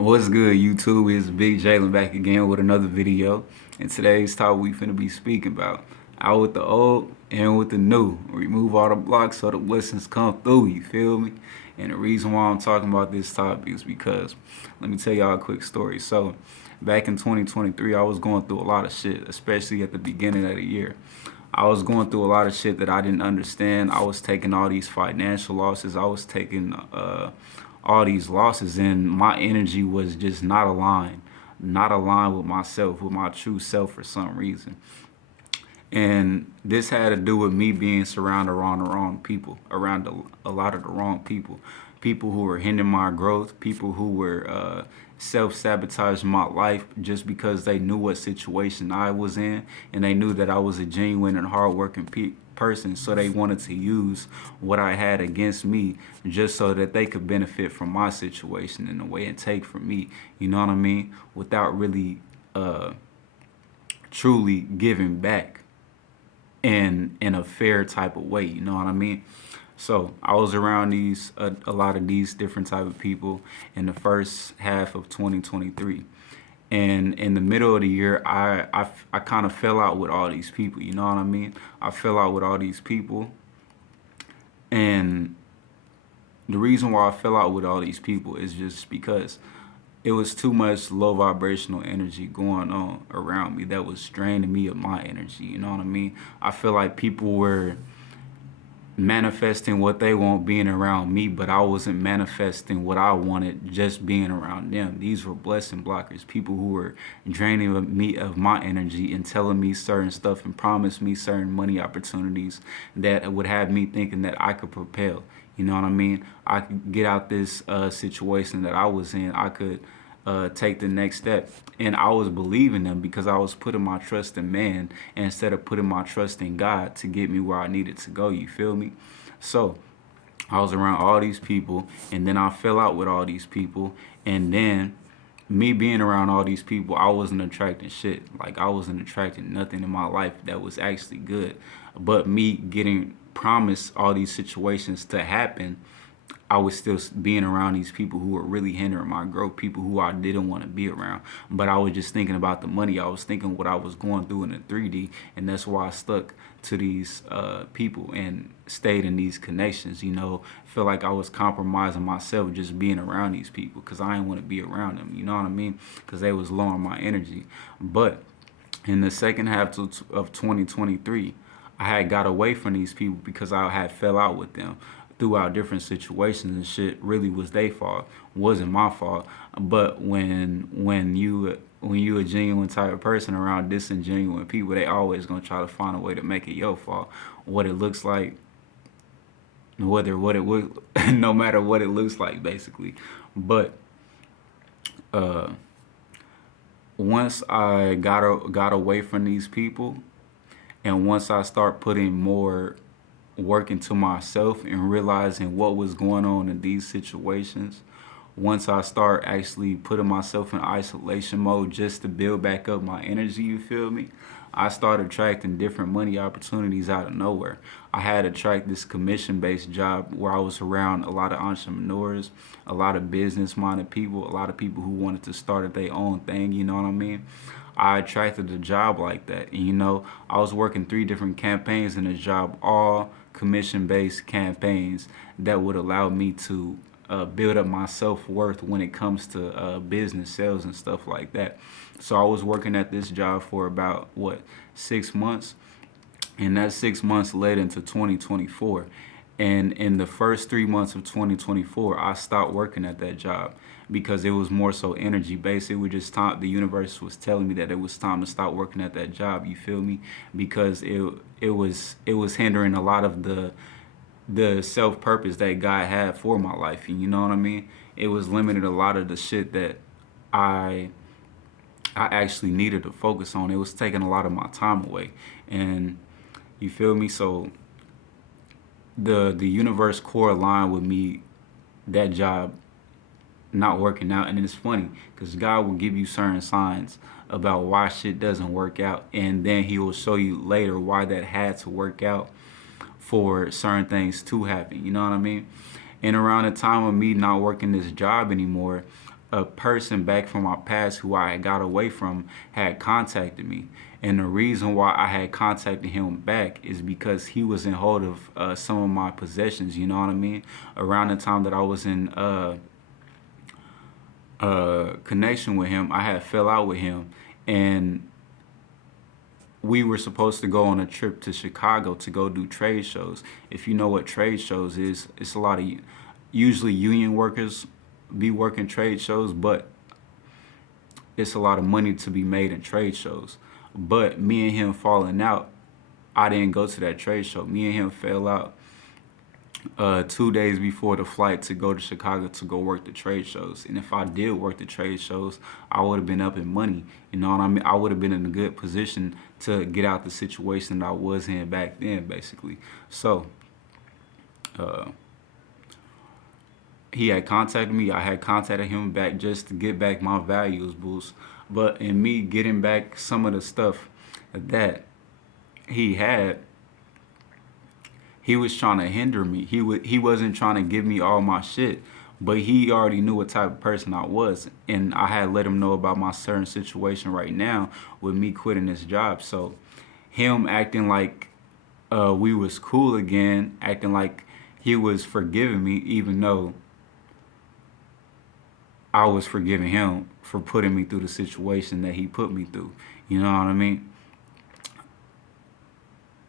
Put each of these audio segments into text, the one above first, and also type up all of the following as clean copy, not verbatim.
What's good, YouTube? It's Big Jalen back again with another video. And today's topic we finna be speaking about out with the old and with the new. Remove all the blocks so the blessings come through, you feel me? And the reason why I'm talking about this topic is because, let me tell y'all a quick story. So, back in 2023, I was going through a lot of shit, especially at the beginning of the year. I was going through a lot of shit that I didn't understand. I was taking all these financial losses. I was taking all these losses, and my energy was just not aligned with myself, with my true self for some reason. And this had to do with me being surrounded around the wrong people, around a lot of the wrong people who were hindering my growth, people who were self-sabotaging my life just because they knew what situation I was in, and they knew that I was a genuine and hardworking person, so they wanted to use what I had against me just so that they could benefit from my situation in a way and take from me, you know what I mean, without really truly giving back in a fair type of way, you know what I mean? So I was around these a lot of these different type of people in the first half of 2023. And in the middle of the year, I kind of fell out with all these people, you know what I mean? I fell out with all these people, and the reason why I fell out with all these people is just because it was too much low vibrational energy going on around me that was draining me of my energy, you know what I mean? I feel like people were manifesting what they want being around me, but I wasn't manifesting what I wanted just being around them. These were blessing blockers, people who were draining me of my energy and telling me certain stuff and promised me certain money opportunities that would have me thinking that I could propel. You know what I mean? I could get out this situation that I was in. I could take the next step. And I was believing them because I was putting my trust in man instead of putting my trust in God to get me where I needed to go. You feel me? So I was around all these people, and then I fell out with all these people. And then me being around all these people, I wasn't attracting shit. Like, I wasn't attracting nothing in my life that was actually good. But me getting promised all these situations to happen, I was still being around these people who were really hindering my growth, people who I didn't want to be around. But I was just thinking about the money. I was thinking what I was going through in the 3D, and that's why I stuck to these people and stayed in these connections, you know. Feel like I was compromising myself just being around these people because I didn't want to be around them, you know what I mean? Because they was lowering my energy. But in the second half of 2023, I had got away from these people because I had fell out with them throughout different situations, and shit really was their fault, wasn't my fault. But when you a genuine type of person around disingenuine people, they always gonna try to find a way to make it your fault. What it looks like, whether what it would, no matter what it looks like, basically. But once I got away from these people, and once I start putting more work into myself and realizing what was going on in these situations, once I start actually putting myself in isolation mode just to build back up my energy, you feel me? I started attracting different money opportunities out of nowhere. I had attract this commission-based job where I was around a lot of entrepreneurs, a lot of business-minded people, a lot of people who wanted to start their own thing, you know what I mean? I attracted a job like that. And, you know, I was working 3 different campaigns in this job, all commission-based campaigns that would allow me to build up my self-worth when it comes to business sales and stuff like that. So I was working at this job for about, what, 6 months? And that 6 months led into 2024. And in the first 3 months of 2024, I stopped working at that job because it was more so energy based. It was just time. The universe was telling me that it was time to stop working at that job. You feel me? Because it was hindering a lot of the self purpose that God had for my life. And you know what I mean? It was limiting a lot of the shit that I actually needed to focus on. It was taking a lot of my time away. And you feel me? So the universe core aligned with me, that job not working out. And it's funny because God will give you certain signs about why shit doesn't work out, and then he will show you later why that had to work out for certain things to happen, you know what I mean? And around the time of me not working this job anymore, a person back from my past who I had got away from had contacted me. And the reason why I had contacted him back is because he was in hold of some of my possessions, you know what I mean? Around the time that I was in connection with him, I had fell out with him. And we were supposed to go on a trip to Chicago to go do trade shows. If you know what trade shows is, it's a lot of usually union workers be working trade shows, but it's a lot of money to be made in trade shows. But me and him falling out, I didn't go to that trade show. Me and him fell out 2 days before the flight to go to Chicago to go work the trade shows. And if I did work the trade shows, I would have been up in money. You know what I mean? I would have been in a good position to get out the situation that I was in back then, basically. So he had contacted me. I had contacted him back just to get back my values boost. But in me getting back some of the stuff that he had, he was trying to hinder me. He wasn't trying to give me all my shit, but he already knew what type of person I was, and I had let him know about my certain situation right now with me quitting this job. So him acting like we was cool again, acting like he was forgiving me, even though I was forgiving him for putting me through the situation that he put me through. You know what I mean?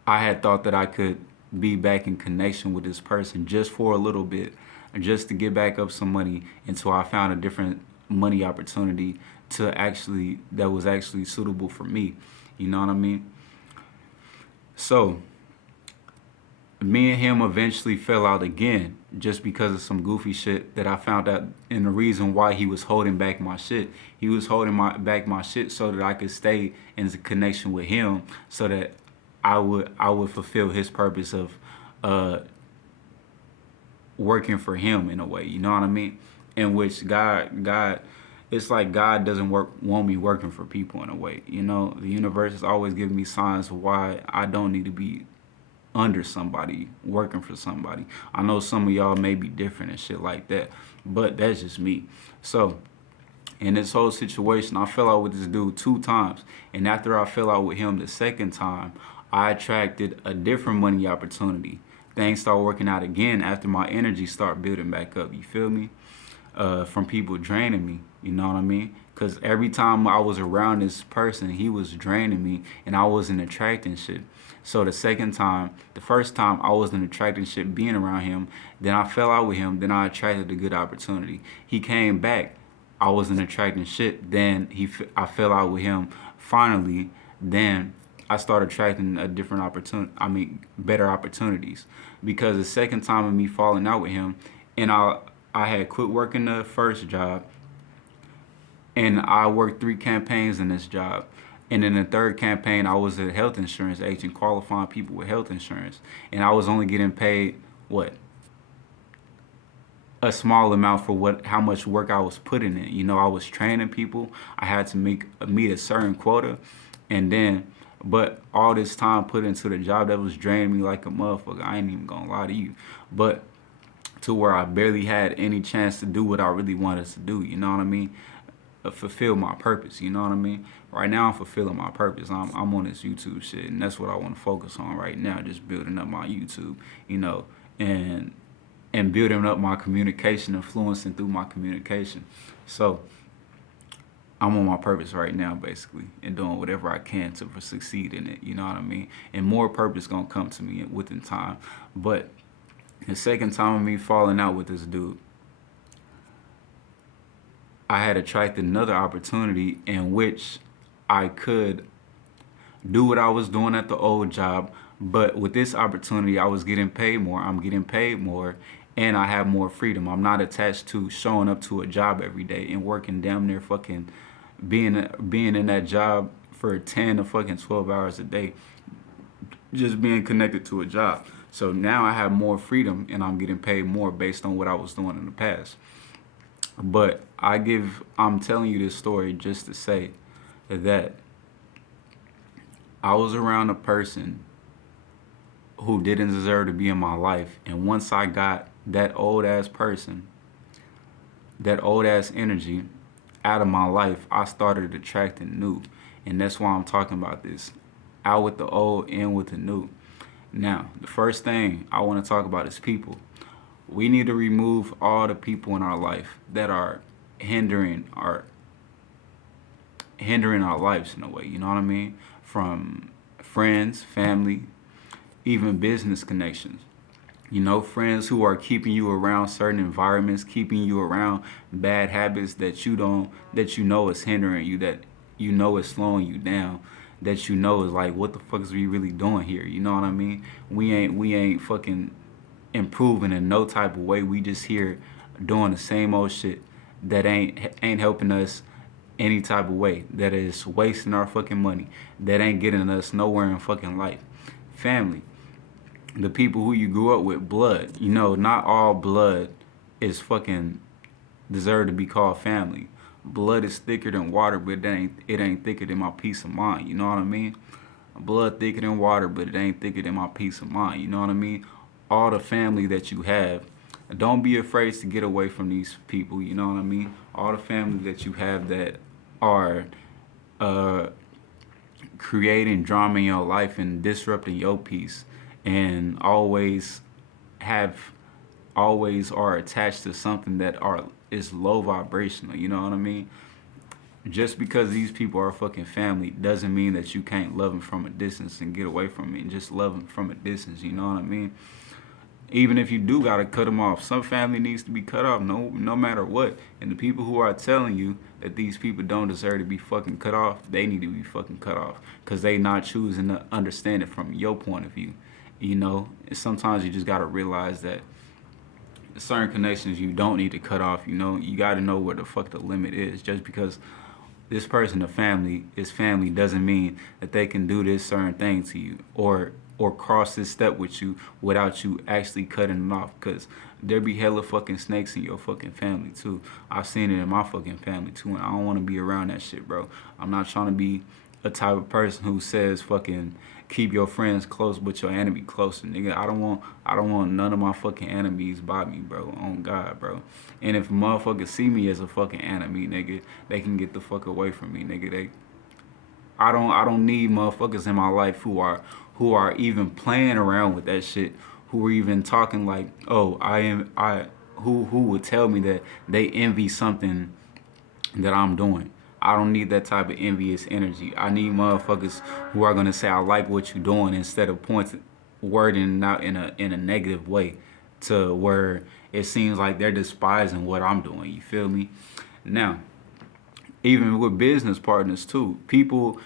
I had thought that I could be back in connection with this person just for a little bit, just to get back up some money until I found a different money opportunity that was actually suitable for me. You know what I mean? So me and him eventually fell out again just because of some goofy shit that I found out. And the reason why he was holding back my shit, he was holding back my shit so that I could stay in connection with him, so that I would fulfill his purpose of working for him in a way. You know what I mean? In which God, it's like God doesn't want me working for people in a way. You know, the universe is always giving me signs of why I don't need to be under somebody, working for somebody. I know some of y'all may be different and shit like that, but that's just me. So in this whole situation, I fell out with this dude 2 times. And after I fell out with him the second time, I attracted a different money opportunity. Things start working out again after my energy start building back up. You feel me? From people draining me. You know what I mean? Because every time I was around this person, he was draining me and I wasn't attracting shit. So the first time I wasn't attracting shit being around him. Then I fell out with him. Then I attracted a good opportunity. He came back. I wasn't attracting shit. Then I fell out with him. Finally, then I started attracting a different opportunity. I mean, better opportunities. Because the second time of me falling out with him, and I had quit working the first job, and I worked 3 campaigns in this job. And in the third campaign, I was a health insurance agent qualifying people with health insurance. And I was only getting paid, what? A small amount for how much work I was putting in. You know, I was training people. I had to meet a certain quota. And then, but all this time put into the job that was draining me like a motherfucker. I ain't even gonna lie to you. But to where I barely had any chance to do what I really wanted to do. You know what I mean? Fulfill my purpose. You know what I mean? Right now I'm fulfilling my purpose. I'm on this YouTube shit, and that's what I want to focus on right now. Just building up my YouTube, you know, and building up my communication, influencing through my communication. So I'm on my purpose right now, basically, and doing whatever I can to succeed in it. You know what I mean? And more purpose gonna come to me within time. But the second time of me falling out with this dude, I had attracted another opportunity in which I could do what I was doing at the old job, but with this opportunity, I was getting paid more. I'm getting paid more, and I have more freedom. I'm not attached to showing up to a job every day and working damn near fucking being in that job for 10 to fucking 12 hours a day, just being connected to a job. So now I have more freedom, and I'm getting paid more based on what I was doing in the past. But I'm telling you this story just to say that I was around a person who didn't deserve to be in my life. And once I got that old ass person, that old ass energy, out of my life, I started attracting new. And that's why I'm talking about this. Out with the old, in with the new. Now, the first thing I want to talk about is people. We need to remove all the people in our life that are hindering our hindering our lives in a way, you know what I mean? From friends, family, even business connections. You know, friends who are keeping you around certain environments, keeping you around bad habits that you know is hindering you, that you know is slowing you down, that you know is like, what the fuck is we really doing here? You know what I mean? We ain't fucking improving in no type of way. We just here doing the same old shit that ain't helping us any type of way. That is wasting our fucking money. That ain't getting us nowhere in fucking life. Family, the people who you grew up with, blood. You know, not all blood is fucking deserve to be called family. Blood is thicker than water, but it ain't thicker than my peace of mind. You know what I mean? Blood thicker than water, but it ain't thicker than my peace of mind. You know what I mean? All the family that you have, don't be afraid to get away from these people. You know what I mean? All the family that you have that are uh, creating drama in your life and disrupting your peace, and have always are attached to something that are is low vibrational. You know what I mean? Just because these people are fucking family doesn't mean that you can't love them from a distance and get away from it and just love them from a distance. You know what I mean? Even if you do gotta cut them off, some family needs to be cut off, no matter what. And the people who are telling you that these people don't deserve to be fucking cut off, they need to be fucking cut off, because they not choosing to understand it from your point of view. You know, and sometimes you just gotta realize that certain connections you don't need to cut off. You know, you gotta know where the fuck the limit is. Just because this person, a family, is family, doesn't mean that they can do this certain thing to you, or cross this step with you without you actually cutting it off. Because there be hella fucking snakes in your fucking family too. I've seen it in my fucking family too, and I don't want to be around that shit, bro. I'm not trying to be a type of person who says fucking keep your friends close but your enemy closer, nigga. I don't want none of my fucking enemies by me, bro. On God, bro. And if motherfuckers see me as a fucking enemy, nigga, they can get the fuck away from me, nigga. I don't need motherfuckers in my life who are even playing around with that shit, who are even talking like, oh, who would tell me that they envy something that I'm doing. I don't need that type of envious energy. I need motherfuckers who are gonna say I like what you're doing, instead of wording it out in a negative way, to where it seems like they're despising what I'm doing. You feel me? Now, even with business partners too, people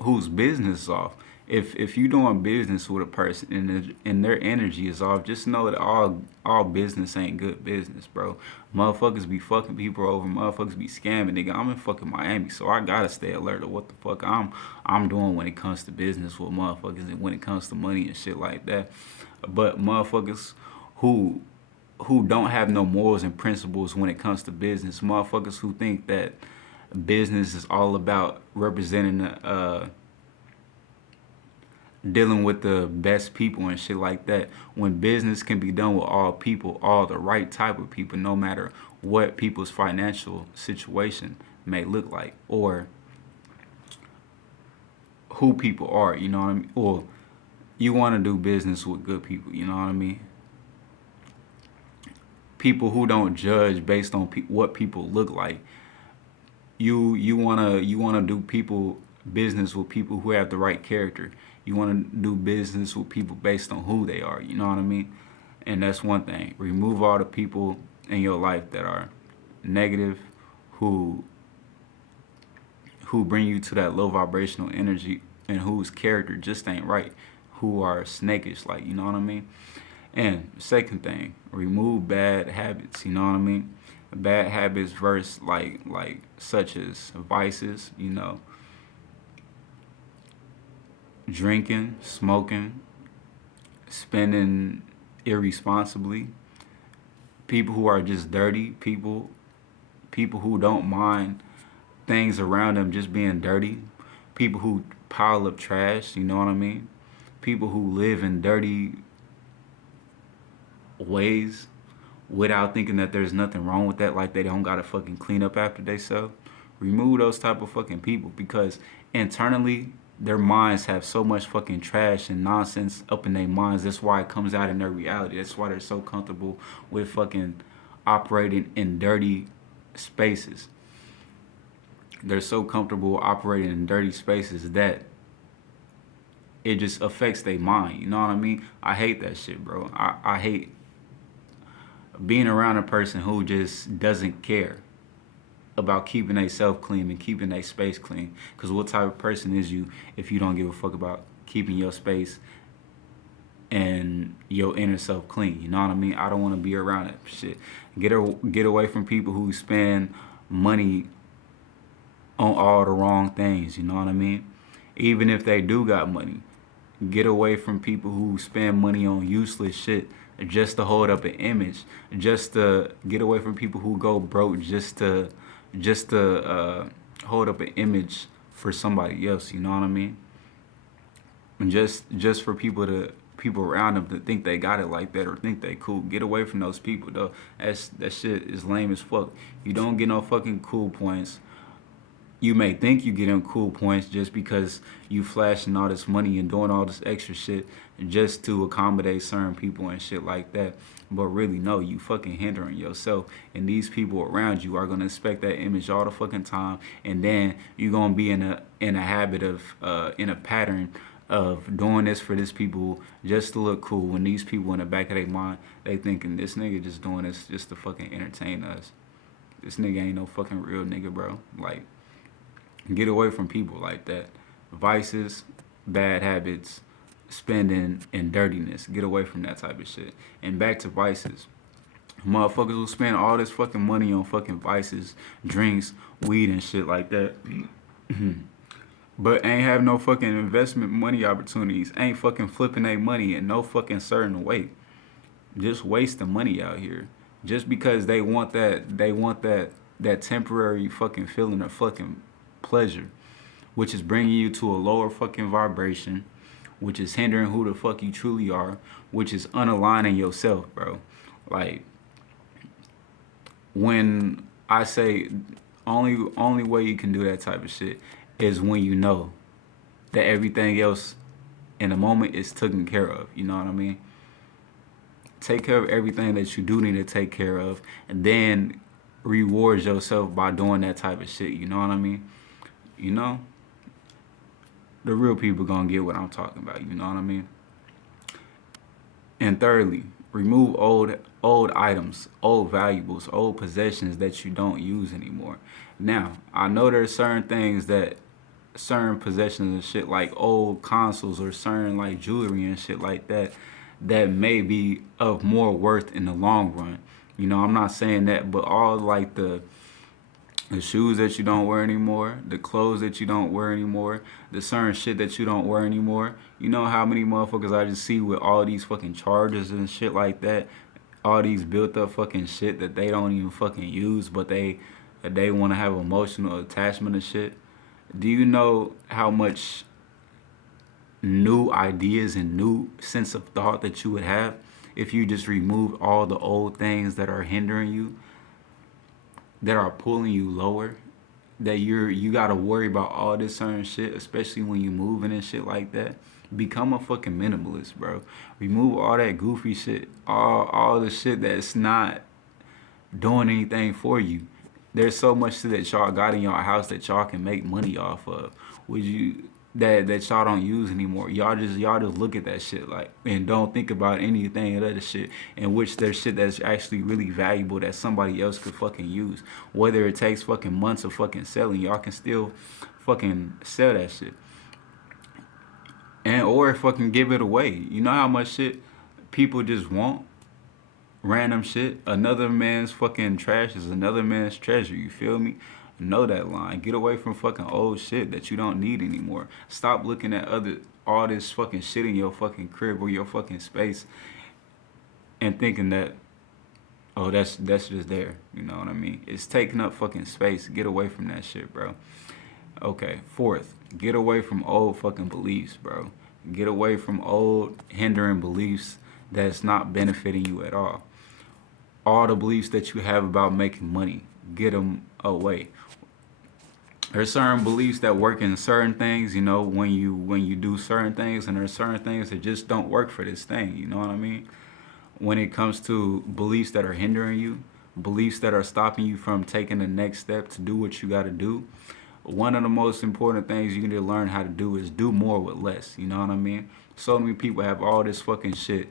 whose business is off. If you doing business with a person and their energy is off, just know that all business ain't good business, bro. Motherfuckers be fucking people over. Motherfuckers be scamming, nigga. I'm in fucking Miami, so I gotta stay alert of what the fuck I'm doing when it comes to business with motherfuckers and when it comes to money and shit like that. But motherfuckers who don't have no morals and principles when it comes to business, motherfuckers who think that business is all about representing dealing with the best people and shit like that, when business can be done with all people, all the right type of people, no matter what people's financial situation may look like, or who people are. You know what I mean? Or you want to do business with good people, you know what I mean? People who don't judge based on what people look like. You wanna do people business with people who have the right character. You wanna do business with people based on who they are. You know what I mean? And that's one thing. Remove all the people in your life that are negative, who bring you to that low vibrational energy, and whose character just ain't right, who are snakish, like, you know what I mean? And second thing, remove bad habits. You know what I mean? Bad habits versus like such as vices. You know, drinking, smoking, spending irresponsibly. People who are just dirty. People who don't mind things around them just being dirty. People who pile up trash. You know what I mean? People who live in dirty ways, without thinking that there's nothing wrong with that, like they don't gotta fucking clean up after themselves. Remove those type of fucking people because internally their minds have so much fucking trash and nonsense up in their minds. That's why it comes out in their reality. That's why they're so comfortable with fucking operating in dirty spaces. They're so comfortable operating in dirty spaces that it just affects their mind. You know what I mean? I hate that shit, bro. I hate being around a person who just doesn't care about keeping their self clean and keeping their space clean. Because what type of person is you if you don't give a fuck about keeping your space and your inner self clean? You know what I mean? I don't want to be around that shit. Get away from people who spend money on all the wrong things. You know what I mean? Even if they do got money, get away from people who spend money on useless shit just to hold up an image. Just to get away from people who go broke just to hold up an image for somebody else. You know what I mean? And just for people around them to think they got it like that or think they cool. Get away from those people though. That shit is lame as fuck. You don't get no fucking cool points. You may think you getting cool points just because you flashing all this money and doing all this extra shit just to accommodate certain people and shit like that. But really, no, you fucking hindering yourself. And these people around you are gonna expect that image all the fucking time. And then you're gonna be in a habit of in a pattern of doing this for this people just to look cool. When these people in the back of their mind, they thinking this nigga just doing this just to fucking entertain us. This nigga ain't no fucking real nigga, bro. Like, get away from people like that. Vices, bad habits, spending, and dirtiness. Get away from that type of shit. And back to vices. Motherfuckers will spend all this fucking money on fucking vices, drinks, weed, and shit like that. But ain't have no fucking investment money opportunities. Ain't fucking flipping their money in no fucking certain way. Just wasting money out here. Just because they want that temporary fucking feeling of fucking pleasure, which is bringing you to a lower fucking vibration, which is hindering who the fuck you truly are, which is unaligning yourself, bro. Like, when I say only way you can do that type of shit is when you know that everything else in the moment is taken care of. You know what I mean? Take care of everything that you do need to take care of, and then reward yourself by doing that type of shit. You know what I mean? You know? The real people gonna get what I'm talking about. You know what I mean? And thirdly, remove old items, old valuables, old possessions that you don't use anymore. Now, I know there's certain possessions and shit like old consoles or certain like jewelry and shit like that may be of more worth in the long run. You know, I'm not saying that, but all like the shoes that you don't wear anymore, the clothes that you don't wear anymore, the certain shit that you don't wear anymore. You know how many motherfuckers I just see with all these fucking chargers and shit like that, all these built up fucking shit that they don't even fucking use, but they want to have emotional attachment and shit. Do you know how much new ideas and new sense of thought that you would have if you just removed all the old things that are hindering you, that are pulling you lower, that you gotta worry about all this certain shit, especially when you moving and shit like that? Become a fucking minimalist, bro. Remove all that goofy shit, all the shit that's not doing anything for you. There's so much shit that y'all got in y'all house that y'all can make money off of. Would you that y'all don't use anymore? Y'all just look at that shit like and don't think about anything of that shit, in which there's shit that's actually really valuable that somebody else could fucking use. Whether it takes fucking months of fucking selling, y'all can still fucking sell that shit. And or fucking give it away. You know how much shit people just want? Random shit. Another man's fucking trash is another man's treasure. You feel me? Know that line. Get away from fucking old shit that you don't need anymore. Stop looking at all this fucking shit in your fucking crib or your fucking space and thinking that, oh, that's just there. You know what I mean? It's taking up fucking space. Get away from that shit, bro. Okay, fourth, get away from old fucking beliefs, bro. Get away from old hindering beliefs that's not benefiting you at all. All the beliefs that you have about making money, get them away. There's certain beliefs that work in certain things, you know, when you do certain things, and there's certain things that just don't work for this thing, you know what I mean? When it comes to beliefs that are hindering you, beliefs that are stopping you from taking the next step to do what you got to do, one of the most important things you need to learn how to do is do more with less. You know what I mean? So many people have all this fucking shit,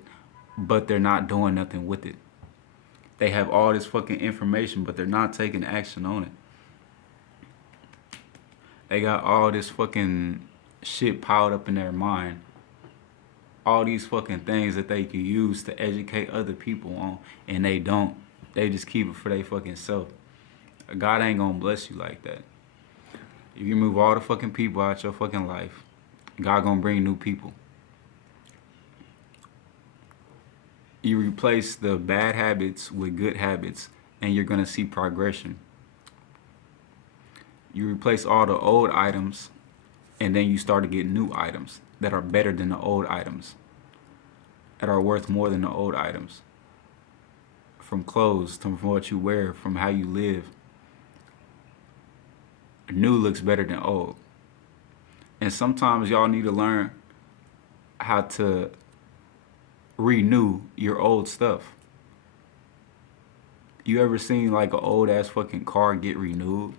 but they're not doing nothing with it. They have all this fucking information, but they're not taking action on it. They got all this fucking shit piled up in their mind. All these fucking things that they can use to educate other people on, and they don't. They just keep it for their fucking self. God ain't gonna bless you like that. If you move all the fucking people out your fucking life, God gonna bring new people. You replace the bad habits with good habits, and you're gonna see progression. You replace all the old items, and then you start to get new items that are better than the old items, that are worth more than the old items. From clothes, from what you wear, from how you live. New looks better than old. And sometimes y'all need to learn how to renew your old stuff. You ever seen like an old ass fucking car get renewed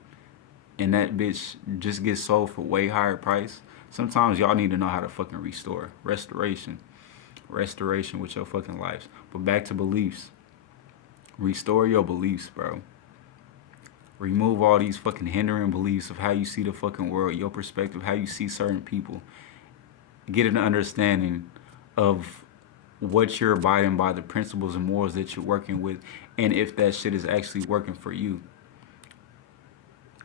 and that bitch just gets sold for way higher price? Sometimes y'all need to know how to fucking restore. Restoration with your fucking lives. But back to beliefs. Restore your beliefs, bro. Remove all these fucking hindering beliefs of how you see the fucking world, your perspective, how you see certain people. Get an understanding of what you're abiding by, the principles and morals that you're working with, and if that shit is actually working for you.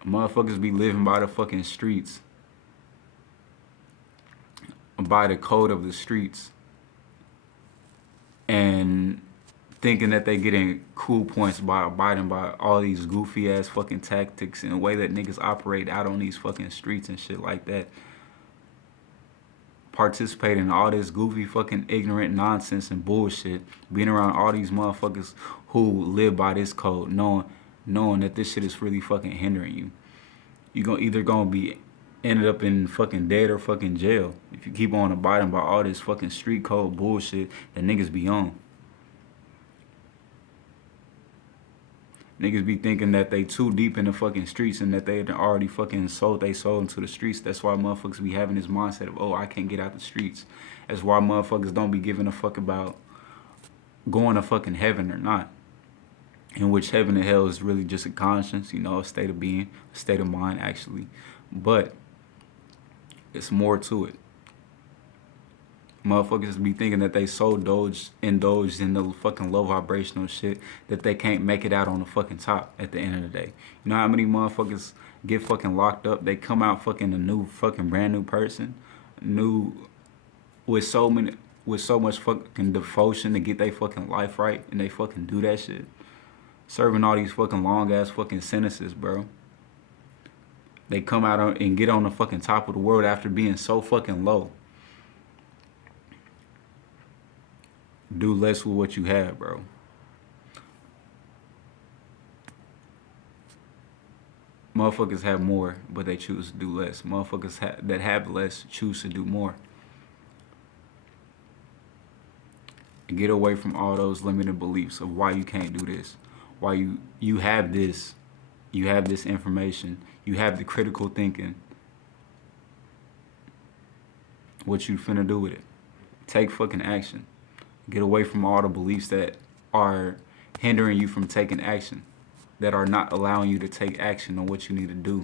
Motherfuckers be living by the fucking streets, by the code of the streets, and thinking that they getting cool points by abiding by all these goofy ass fucking tactics and the way that niggas operate out on these fucking streets and shit like that. Participate in all this goofy fucking ignorant nonsense and bullshit, being around all these motherfuckers who live by this code, knowing that this shit is really fucking hindering you. You either gonna be ended up in fucking dead or fucking jail if you keep on abiding by all this fucking street code bullshit that niggas be on. Niggas be thinking that they too deep in the fucking streets and that they already fucking sold they soul into the streets. That's why motherfuckers be having this mindset of, oh, I can't get out the streets. That's why motherfuckers don't be giving a fuck about going to fucking heaven or not. In which heaven and hell is really just a conscience, you know, a state of being, a state of mind actually. But it's more to it. Motherfuckers be thinking that they so indulged in the fucking low vibrational shit that they can't make it out on the fucking top at the end of the day. You know how many motherfuckers get fucking locked up? They come out fucking a new fucking brand new person, with so much fucking devotion to get their fucking life right, and they fucking do that shit. Serving all these fucking long ass fucking sentences, bro. They come out and get on the fucking top of the world after being so fucking low. Do less with what you have, bro. Motherfuckers have more, but they choose to do less. Motherfuckers that have less choose to do more. And get away from all those limited beliefs of why you can't do this. Why you have this. You have this information. You have the critical thinking. What you finna do with it? Take fucking action. Get away from all the beliefs that are hindering you from taking action, that are not allowing you to take action on what you need to do,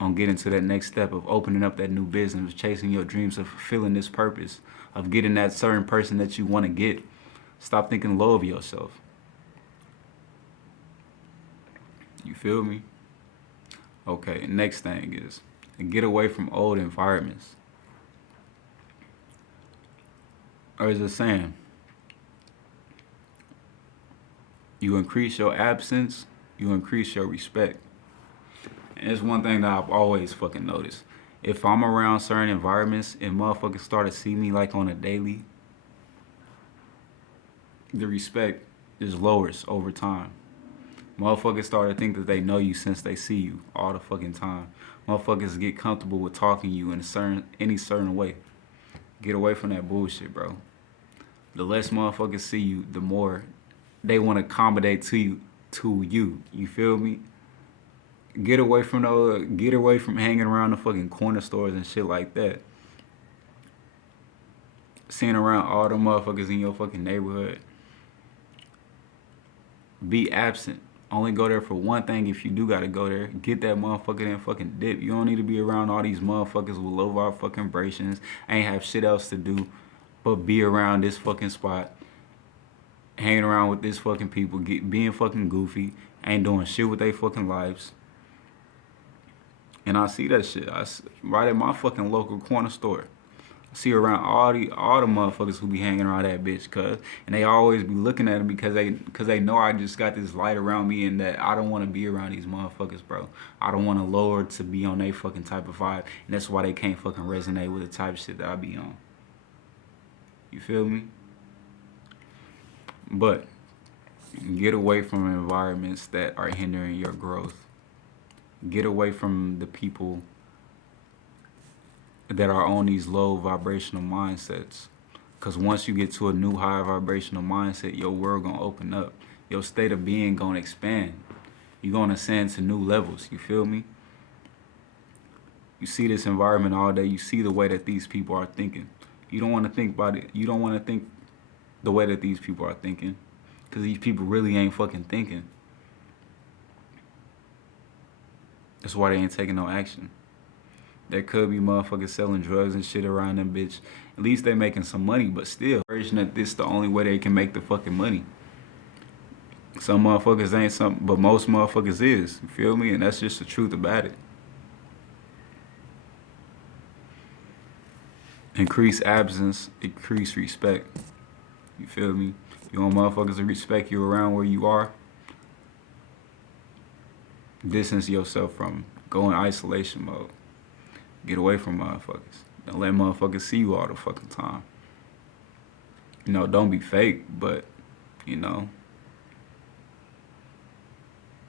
on getting to that next step of opening up that new business, chasing your dreams, of fulfilling this purpose, of getting that certain person that you want to get. Stop thinking low of yourself. You feel me? Okay, next thing is get away from old environments. Or is it saying, you increase your absence, you increase your respect. And it's one thing that I've always fucking noticed. If I'm around certain environments and motherfuckers start to see me like on a daily, the respect just lowers over time. Motherfuckers start to think that they know you since they see you all the fucking time. Motherfuckers get comfortable with talking to you in any certain way. Get away from that bullshit, bro. The less motherfuckers see you, the more they want to accommodate to you. You feel me? Get away from hanging around the fucking corner stores and shit like that. Seeing around all the motherfuckers in your fucking neighborhood. Be absent. Only go there for one thing if you do gotta go there. Get that motherfucker and fucking dip. You don't need to be around all these motherfuckers with low vibe fucking vibrations. Ain't have shit else to do but be around this fucking spot. Hanging around with this fucking people. Being fucking goofy. Ain't doing shit with their fucking lives. And I see that shit. Right at my fucking local corner store. See around all the motherfuckers who be hanging around that bitch, cuz, and they always be looking at them because they know I just got this light around me and that I don't want to be around these motherfuckers, bro. I don't want to lower to be on they fucking type of vibe, and that's why they can't fucking resonate with the type of shit that I be on. You feel me? But get away from environments that are hindering your growth. Get away from the people that are on these low vibrational mindsets. Because once you get to a new high vibrational mindset, your world gonna open up. Your state of being gonna expand. You're gonna ascend to new levels. You feel me? You see this environment all day. You see the way that these people are thinking. You don't want to think about it. You don't want to think the way that these people are thinking. Because these people really ain't fucking thinking. That's why they ain't taking no action. There could be motherfuckers selling drugs and shit around them, bitch. At least they making some money, but still, version that this the only way they can make the fucking money. Some motherfuckers ain't something, but most motherfuckers is. You feel me? And that's just the truth about it. Increase absence, increase respect. You feel me? You want motherfuckers to respect you around where you are? Distance yourself from them. Go in isolation mode. Get away from motherfuckers. Don't let motherfuckers see you all the fucking time. You know, don't be fake, but, you know,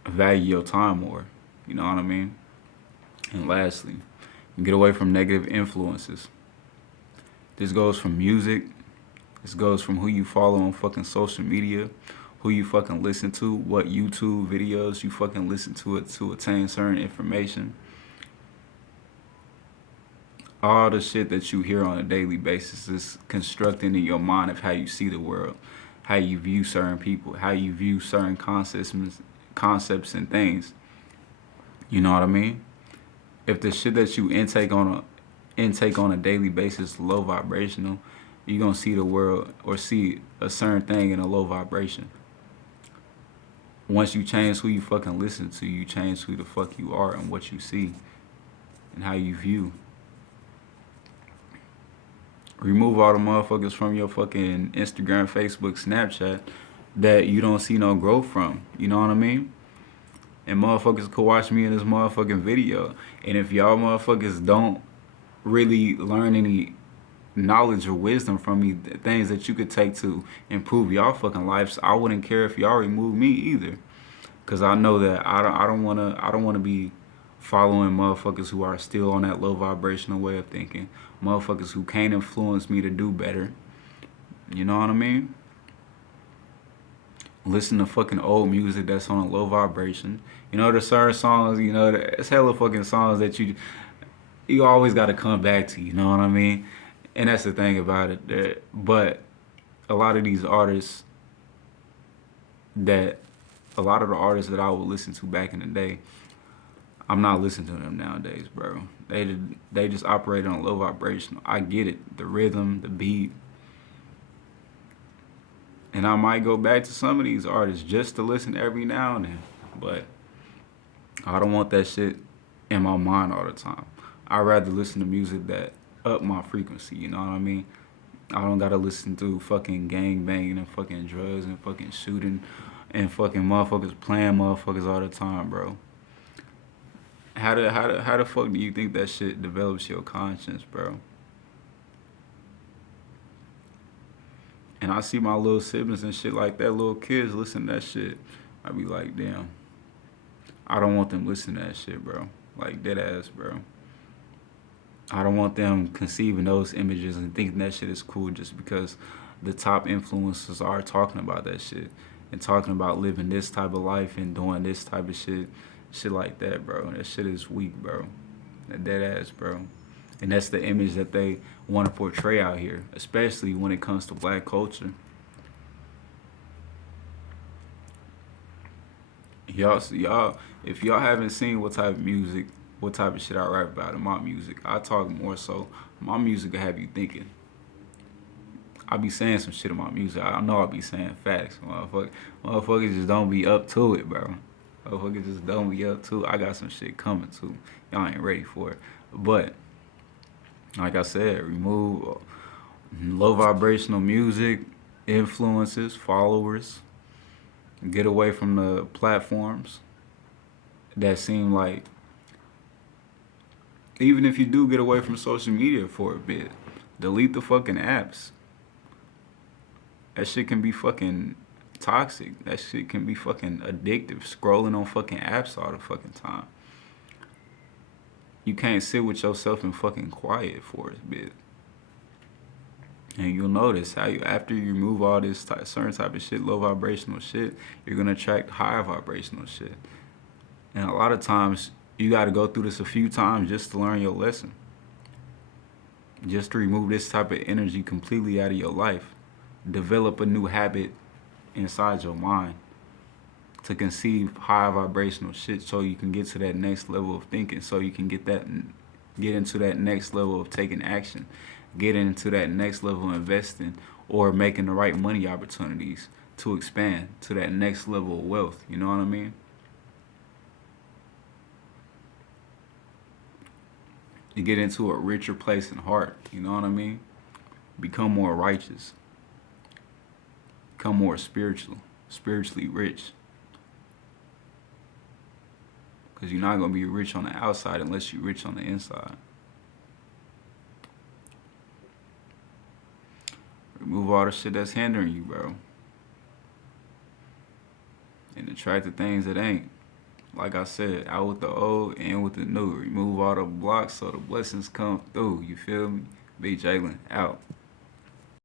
value your time more. You know what I mean? And lastly, get away from negative influences. This goes from music. This goes from who you follow on fucking social media, who you fucking listen to, what YouTube videos you fucking listen to attain certain information. All the shit that you hear on a daily basis is constructing in your mind of how you see the world, how you view certain people, how you view certain concepts and things. You know what I mean? If the shit that you intake on a daily basis is low vibrational, you're gonna see the world or see a certain thing in a low vibration. Once you change who you fucking listen to, you change who the fuck you are and what you see and how you view. Remove all the motherfuckers from your fucking Instagram, Facebook, Snapchat that you don't see no growth from. You know what I mean? And motherfuckers could watch me in this motherfucking video. And if y'all motherfuckers don't really learn any knowledge or wisdom from me, things that you could take to improve y'all fucking lives, I wouldn't care if y'all remove me either. Cause I know that I don't wanna be following motherfuckers who are still on that low vibrational way of thinking. Motherfuckers who can't influence me to do better. You know what I mean? Listen to fucking old music that's on a low vibration. You know, there's certain songs, you know, there's hella fucking songs that you always gotta come back to, you know what I mean? And that's the thing about it. But a lot of these artists a lot of the artists that I would listen to back in the day, I'm not listening to them nowadays, bro. They just operate on low vibration. I get it, the rhythm, the beat. And I might go back to some of these artists just to listen every now and then. But I don't want that shit in my mind all the time. I'd rather listen to music that up my frequency, you know what I mean? I don't gotta listen to fucking gang banging and fucking drugs and fucking shooting and fucking motherfuckers playing motherfuckers all the time, bro. How the fuck do you think that shit develops your conscience, bro? And I see my little siblings and shit like that, little kids listen to that shit. I be like, damn, I don't want them listening to that shit, bro. Like, dead ass, bro. I don't want them conceiving those images and thinking that shit is cool just because the top influencers are talking about that shit and talking about living this type of life and doing this type of shit, shit like that, bro. That shit is weak, bro. That dead ass, bro. And that's the image that they want to portray out here, especially when it comes to black culture. Y'all, if y'all haven't seen what type of music, what type of shit I rap about in my music, I talk more so. My music will have you thinking. I be saying some shit in my music. I know I be saying facts. Motherfuckers just don't be up to it, bro. Motherfuckers just don't be up to it. I got some shit coming too. Y'all ain't ready for it. But like I said, remove low vibrational music, influences, followers. Get away from the platforms that seem like, even if you do get away from social media for a bit, delete the fucking apps. That shit can be fucking toxic. That shit can be fucking addictive. Scrolling on fucking apps all the fucking time. You can't sit with yourself and fucking quiet for a bit. And you'll notice how you, after you remove all this certain type of shit, low vibrational shit, you're gonna attract high vibrational shit. And a lot of times you got to go through this a few times just to learn your lesson. Just to remove this type of energy completely out of your life. Develop a new habit inside your mind to conceive high vibrational shit so you can get to that next level of thinking, so you can get into that next level of taking action, get into that next level of investing or making the right money opportunities to expand to that next level of wealth. You know what I mean? You get into a richer place in heart. You know what I mean? Become more righteous. Become more spiritually rich. Because you're not going to be rich on the outside unless you're rich on the inside. Remove all the shit that's hindering you, bro. And attract the things that ain't. Like I said, out with the old, in with the new. Remove all the blocks so the blessings come through. You feel me? Big Jalen, out.